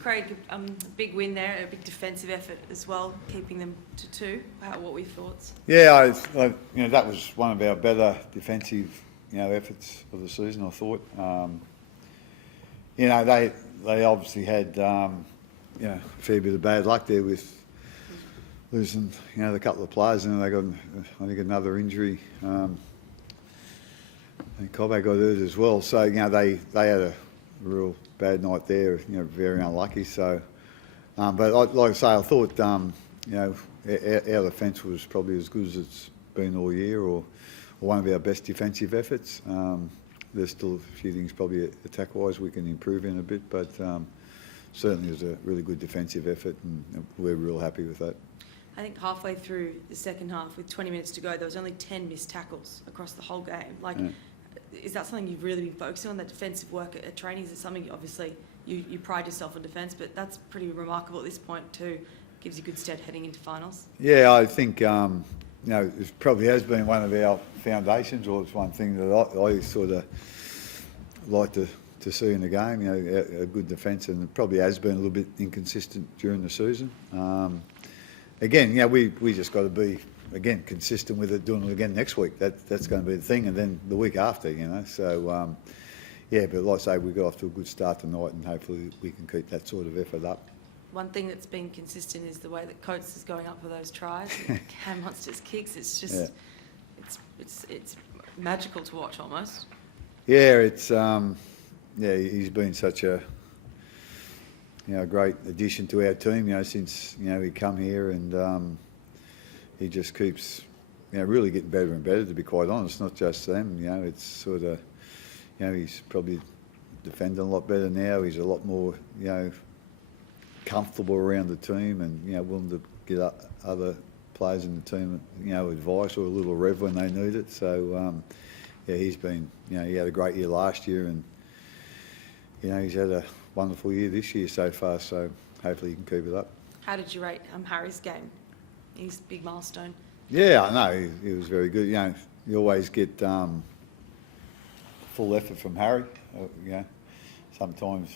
Craig, big win there, a big defensive effort as well, keeping them to 2. What were your thoughts? Yeah, that was one of our better defensive, efforts of the season, I thought. They obviously had, a fair bit of bad luck there with losing, a couple of players, and they got, I think, another injury. And Cobbo got hurt as well. So, they had a real bad night there, very unlucky. So, but like I say, I thought, our defence was probably as good as it's been all year, or one of our best defensive efforts. There's still a few things probably attack-wise we can improve in a bit, but certainly it was a really good defensive effort, and we're real happy with that. I think halfway through the second half, with 20 minutes to go, there was only 10 missed tackles across the whole game. Is that something you've really been focusing on, that defensive work at training? Is it something, obviously, you pride yourself on defence, but that's pretty remarkable at this point too. Gives you good stead heading into finals. Yeah, I think, it probably has been one of our foundations, or it's one thing that I sort of like to see in the game, a good defence, and it probably has been a little bit inconsistent during the season. Again, we just got to be, again, consistent with it, doing it again next week. That's going to be the thing, and then the week after, So, but like I say, we got off to a good start tonight, and hopefully we can keep that sort of effort up. One thing that's been consistent is the way that Coates is going up for those tries. Cam Monster's kicks, it's just, it's magical to watch almost. Yeah, it's he's been such a great addition to our team. Since he come here, and he just keeps really getting better and better. To be quite honest, not just them. It's sort of he's probably defending a lot better now. He's a lot more comfortable around the team, and willing to get other players in the team advice or a little rev when they need it. So he's been he had a great year last year, and he's had a wonderful year this year so far. So hopefully he can keep it up. How did you rate Harry's game? His big milestone. Yeah, I know he was very good. You always get full effort from Harry. Sometimes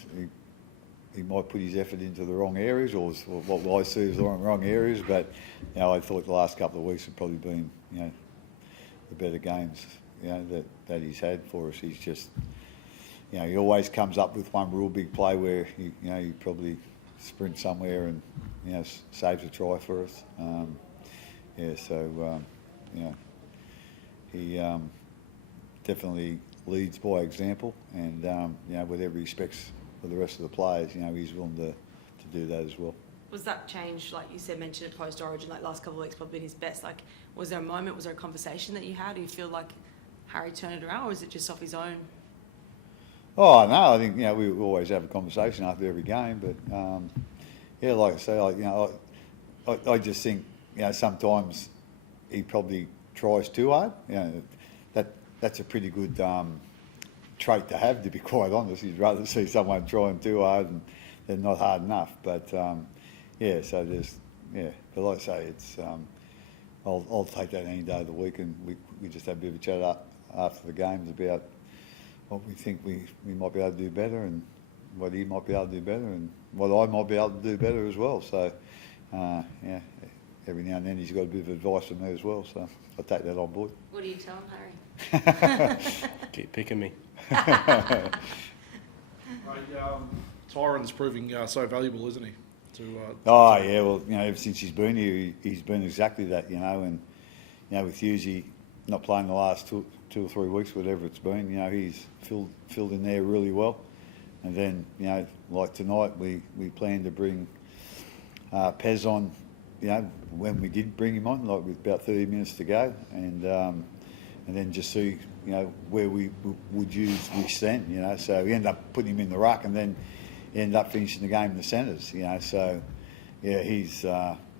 he might put his effort into the wrong areas, or what I see as the wrong areas. But I thought the last couple of weeks have probably been the better games that he's had for us. He's just he always comes up with one real big play where he probably sprints somewhere and saves a try for us. He definitely leads by example, and with every respect for the rest of the players, he's willing to do that as well. Was that change, like you said, mentioned at post-origin, like last couple of weeks, probably been his best? Like, was there a moment, was there a conversation that you had? Do you feel like Harry turned it around, or is it just off his own? Oh no, I think we always have a conversation after every game, but like I say, I just think sometimes he probably tries too hard. That's a pretty good trait to have, to be quite honest. You'd rather see someone trying too hard than not hard enough. But so there's But like I say, it's I'll take that any day of the week, and we just have a bit of a chat after the games about what we think we might be able to do better, and what he might be able to do better, and what I might be able to do better as well. So every now and then he's got a bit of advice from me as well. So I take that on board. What do you tell him, Harry? Keep picking me. Tyron's proving so valuable, isn't he? Well, ever since he's been here, he's been exactly that, and with Husey not playing the last two or 3 weeks, whatever it's been, he's filled in there really well. And then, like tonight, we planned to bring Pez on, when we did bring him on, like with about 30 minutes to go, and then just see, where we would use Wish then, So we ended up putting him in the ruck, and then end up finishing the game in the centres, So, his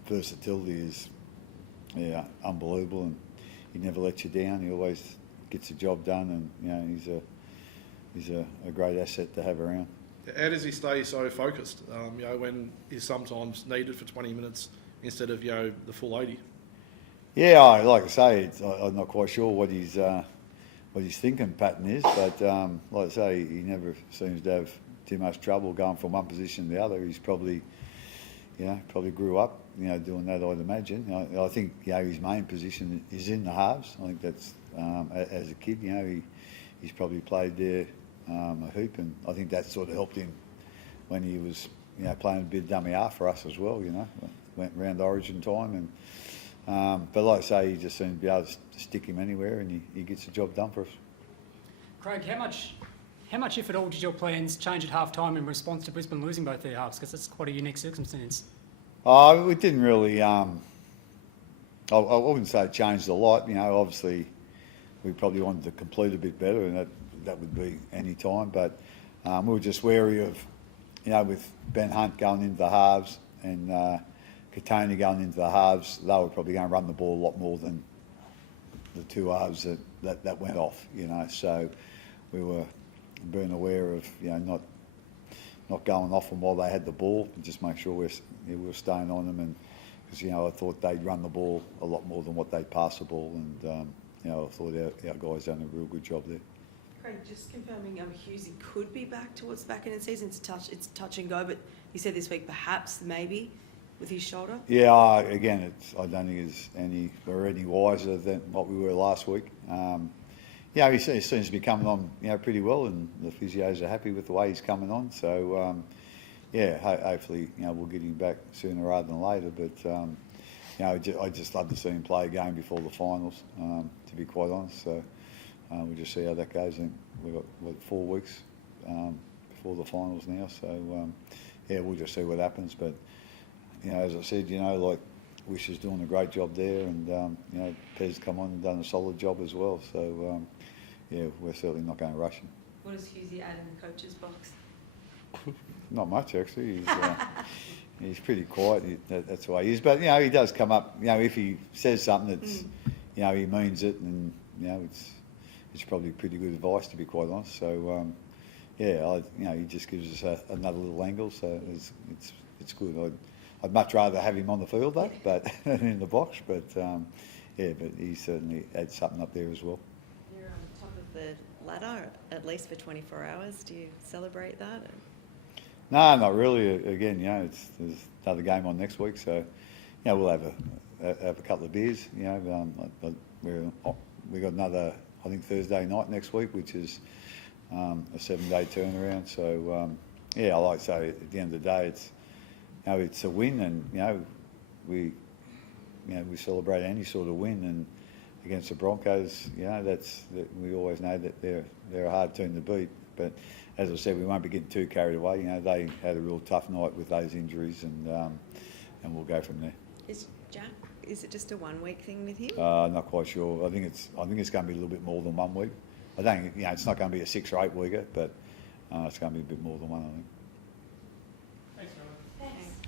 versatility is, unbelievable, and he never lets you down. He always gets the job done, and he's a great asset to have around. How does he stay so focused? When he's sometimes needed for 20 minutes instead of the full 80. Yeah, like I say, I'm not quite sure what his thinking pattern is, but like I say, he never seems to have too much trouble going from one position to the other. He's probably, probably grew up, doing that, I'd imagine. I think, his main position is in the halves. I think that's, as a kid, he's probably played there a hoop, and I think that sort of helped him when he was, playing a bit dummy half for us as well, Went round Origin time, and but like I say, he just seems to be able to stick him anywhere, and he gets the job done for us. Craig, how much, if at all, did your plans change at half-time in response to Brisbane losing both their halves? Because that's quite a unique circumstance. We didn't really. I wouldn't say it changed a lot. Obviously, we probably wanted to complete a bit better, and that would be any time. But we were just wary of, with Ben Hunt going into the halves and Katoni going into the halves, they were probably going to run the ball a lot more than the two halves that went off. So we were being aware of, not going off them while they had the ball, and just make sure we were staying on them, and because I thought they'd run the ball a lot more than what they'd pass the ball, and I thought our guys done a real good job there. Craig, just confirming, Hughesy could be back towards the back end of the season. It's touch and go, but you said this week perhaps, maybe, with his shoulder. Yeah, again, I don't think we're any wiser than what we were last week. He seems to be coming on, pretty well, and the physios are happy with the way he's coming on. So, hopefully, we'll get him back sooner rather than later. But, I just love to see him play a game before the finals, to be quite honest. So, we'll just see how that goes. And we've got 4 weeks before the finals now. So, we'll just see what happens. But, as I said, Wish is doing a great job there, and Pez come on and done a solid job as well. So we're certainly not going to rush him. What does Hughesy add in the coach's box? Not much, actually. He's pretty quiet. That's the way he is. But he does come up. If he says something that's he means it, and it's probably pretty good advice, to be quite honest. So he just gives us another little angle. So it's good. I'd much rather have him on the field, though, but in the box. But but he certainly adds something up there as well. You're on top of the ladder, at least for 24 hours. Do you celebrate that? No, not really. Again, there's another game on next week, so we'll have a couple of beers. We got another, I think, Thursday night next week, which is a 7-day turnaround. So I like to say, at the end of the day, it's a win, and we celebrate any sort of win, and against the Broncos, we always know that they're a hard team to beat. But as I said, we won't be getting too carried away. They had a real tough night with those injuries, and we'll go from there. Is it just a 1 week thing with him? Not quite sure. I think it's going to be a little bit more than 1 week. I don't. It's not going to be a 6 or 8 weeker, but it's going to be a bit more than one, I think.